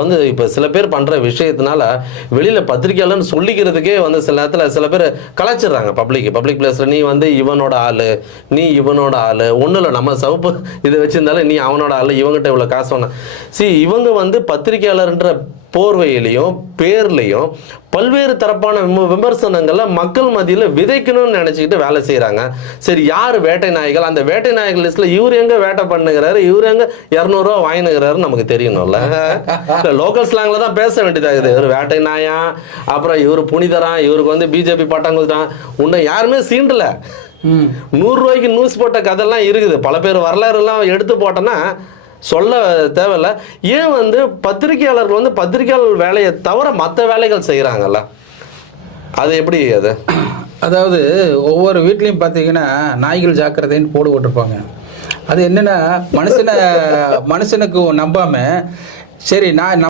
வந்து இப்போ சில பேர் பண்ற விஷயத்தினால வெளியில பத்திரிக்கையாளர்னு சொல்லிக்கிறதுக்கே வந்து சில நேரத்துல சில பேர் கலாச்சிடுறாங்க. பப்ளிக் பிளேஸ்ல நீ வந்து இவனோட ஆளு, நீ இவனோட ஆளு, ஒன்றும் இல்லை நம்ம சவுப்பு இதை வச்சிருந்தாலும் நீ அவனோட ஆளு, இவங்ககிட்ட இவ்வளோ காசு வேணாம். இவங்க வந்து பத்திரிக்கையாளர்ன்ற போர்வையிலையும் பேர்லையும் பல்வேறு தரப்பான விமர்சனங்களை மக்கள் மத்தியில் விதைக்கணும்னு நினைச்சுக்கிட்டு வேலை செய்யறாங்க. சரி, யார் வேட்டை நாய்கள்? அந்த வேட்டை நாய்கள் லிஸ்ட்ல இவர் எங்க வேட்டை பண்ணுகிறாரு, இவர் எங்க 200 ரூபா வாங்கினுகிறாரு நமக்கு தெரியணும்ல. லோக்கல் ஸ்லாங்ல தான் பேச வேண்டியதாகுது. இவர் வேட்டை நாயா, அப்புறம் இவர் புனிதரா, இவருக்கு வந்து பிஜேபி பட்டம் கொடுத்தான், உன்னை யாருமே சீண்டல. 100 ரூபாய்க்கு நியூஸ் போட்ட கதையெல்லாம் இருக்குது. பல பேர் வரலாறு எல்லாம் எடுத்து போட்டோன்னா சொல்ல தேவையில்ல. ஏன் வந்து பத்திரிகையாளர்கள் வந்து பத்திரிகையாளர் வேலையை தவிர மற்ற வேலைகள் செய்கிறாங்கல்ல, அது எப்படி? அதாவது ஒவ்வொரு வீட்லேயும் பார்த்தீங்கன்னா நாய்கள் ஜாக்கிரதைன்னு போடு போட்டிருப்பாங்க. அது என்னென்னா மனுஷனுக்கு நம்பாமல் சரி நான்